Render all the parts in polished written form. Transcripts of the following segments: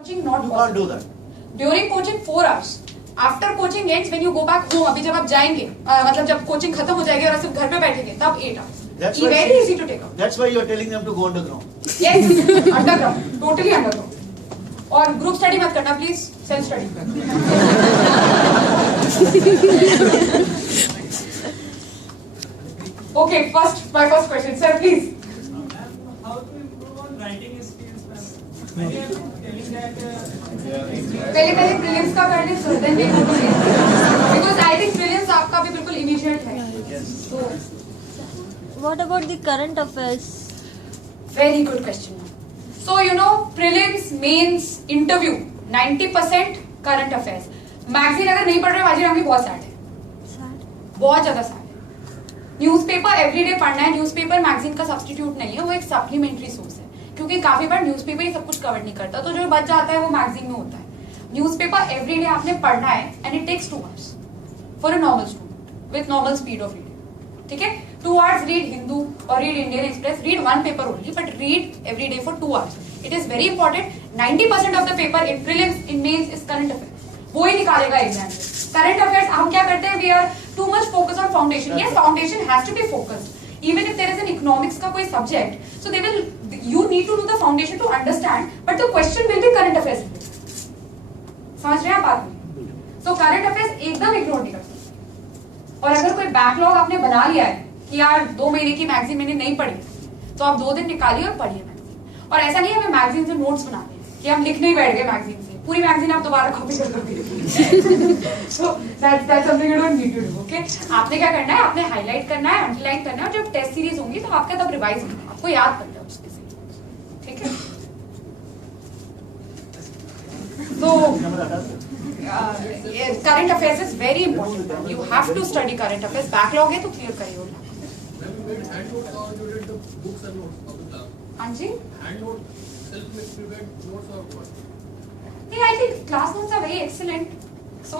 Coaching not You possible. can't do that. During coaching 4 hours. After coaching ends when you go back home. अभी जब आप जाएंगे मतलब जब कोचिंग खत्म हो जाएगी और आप सिर्फ घर पे बैठेंगे तब 8 hours. That's It's why very easy to take up. That's why you are telling them to go underground. Yes, underground, totally underground. और ग्रुप स्टडी मत करना प्लीज, सेल्फ स्टडी करना. Okay, my first question, sir, please. How to improve on writing skills, ma'am? Many are telling that. पहले prelims का करने sir, then we go to mains, because I think prelims आपका भी बिल्कुल immediate है. So, What about the current affairs? very good question. So you know, prelims, mains, interview, 90% current affairs. Magazine अगर नहीं पढ़ रहे वाजिर हम भी बहुत सैड है. बहुत ज्यादा सैड है. न्यूज़पेपर एवरीडे पढ़ना है. न्यूज़पेपर मैगजीन का सब्स्टिट्यूट नहीं है, वो एक सप्लीमेंट्री सोर्स है. क्योंकि काफी बार न्यूज़पेपर ही सब कुछ कवर नहीं करता, तो जो बच जाता है वो मैगजीन में होता है. न्यूज़पेपर एवरीडे आपने पढ़ना है and it takes 2 hours for a normal student with normal speed of reading. ठीक है, 2 hours read Hindu or read Indian Express, read one paper only, but read every day for 2 hours. It is very important. 90% of the paper in prelims, in mains is current affairs. वो ही निकालेगा exam में. Current affairs हम क्या करते हैं? We are too much focused on foundation. Yes, foundation has to be focused. Even if there is an economics का कोई subject, so they will, you need to do the foundation to understand, but the question will be current affairs. समझ रहे हैं आप बात में? So current affairs एकदम ignore नहीं कर सकते. और अगर कोई बैकलॉग आपने बना लिया है कि यार 2 महीने की मैगजीन मैंने नहीं पढ़ी, तो आप 2 दिन निकालिए और पढ़िए मैगजीन. और ऐसा नहीं है हमें मैगजीन से नोट्स बनाने हैं कि हम लिखने ही बैठ गए मैगजीन से. पूरी मैगजीन आप दोबारा कॉपी कर दोगे. So that's something you don't need to do. Okay, आपने क्या करना है? आपने हाईलाइट करना है, अंडरलाइन करना है, और जब टेस्ट सीरीज होंगी तो आपका तब रिवाइज होगा, आपको याद करना है उसके से. ठीक है, तो current affairs is very important. You have to study current affairs. Backlog है तो clear करिए. हाँ जी. नहीं, I think class notes are very excellent. So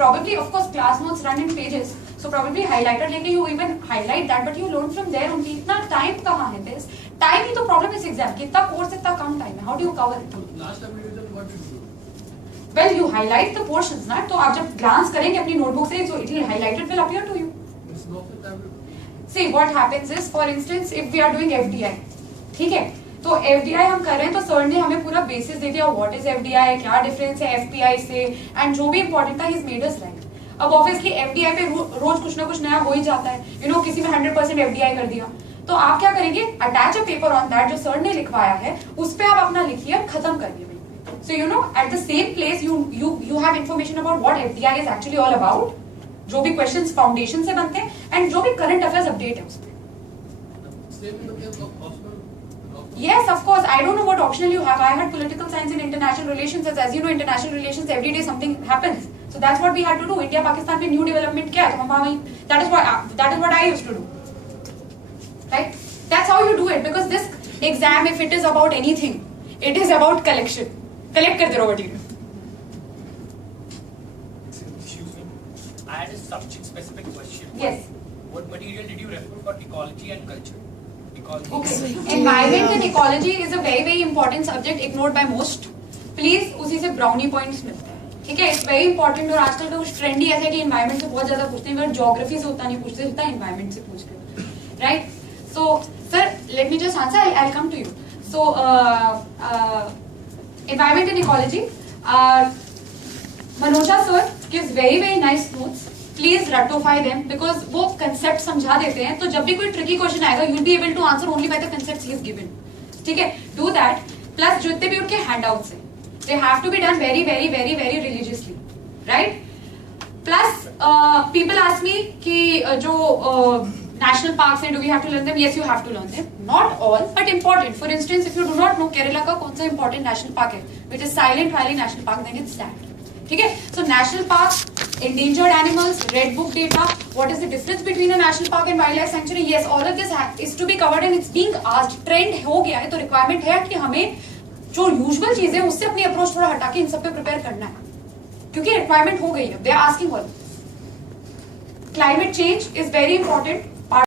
probably, of course, class notes run in pages. So probably highlighter लेके you even highlight that, but you learn from there only. इतना time कहाँ है? This time ही तो problem is exam. कितना course इतना कम time है? How do you cover it? Last time revision, what did you do? Well, you highlight the portions, ना? तो आप जब glance करेंगे अपनी notebook से, so it will highlighted will appear to you. It's not the time. See, what happens is, for instance, if we are doing FDI, ठीक है? तो FDI हम कर रहे हैं तो सर ने हमें पूरा बेसिस दे दिया. What is FDI? क्या डिफरेंस है FPI से? एंड जो भी इंपॉर्टेंट था, he's made us write. अब ऑब्वियसली FDI पे रोज कुछ ना कुछ नया हो ही जाता है. You know, किसी में 100% FDI कर दिया, तो आप क्या करेंगे? Attach a paper on that जो सर ने लिखवाया है, उस पे आप अपना लिखिए और खत्म करिए. So you know, at the same place you have information about what FDI is actually all about, जो भी questions foundation से बनते हैं, and जो भी current affairs update है उसमें. Same in the case of optional. Yes, of course. I don't know what optional you have. I had political science and international relations. As you know, international relations every day something happens. So that's what we had to do. India Pakistan में new development क्या है? तो हम वहीं. That is what I used to do. Right? That's how you do it, because this exam, if it is about anything, it is about collection. Collect करते रहो material. Excuse me. I had a subject-specific question. Yes. What material did you refer for ecology and culture? Ecology. Okay. Environment and ecology is a very very important subject ignored by most. Please उसी से brownie points मिलते हैं. ठीक है, it's very important. और आजकल का कुछ ट्रेंडी ऐसा है कि environment से बहुत ज्यादा पूछते हैं, पर geography से उतना नहीं पूछते जितना environment से पूछते हैं. Right? So, sir, let me just answer. I'll come to you. So, environment and ecology. Manoja sir gives very very nice notes. Please ratify them, because वो concept समझा देते हैं, तो जब भी कोई tricky question आएगा, you'll be able to answer only by the concepts he has given. ठीक है? Do that. Plus जितने भी उनके handouts हैं, they have to be done very very very very religiously, right? Plus people ask me कि जो national parks हैं, do we have to learn them? Yes, you have to learn them. Not all, but important. For instance, if you do not know Kerala का कौन सा important national park है, which is Silent Valley National Park, then it's that. ठीक है? So national park, endangered animals, red book data. What is the difference between a national park and wildlife sanctuary? Yes, all of this is to be covered and it's being asked. Trend हो गया है, तो requirement है कि हमें जो usual चीजें उससे अपनी approach थोड़ा हटा के इन सब पे prepare करना है, क्योंकि requirement हो गई है. They are asking all. Climate change is very important.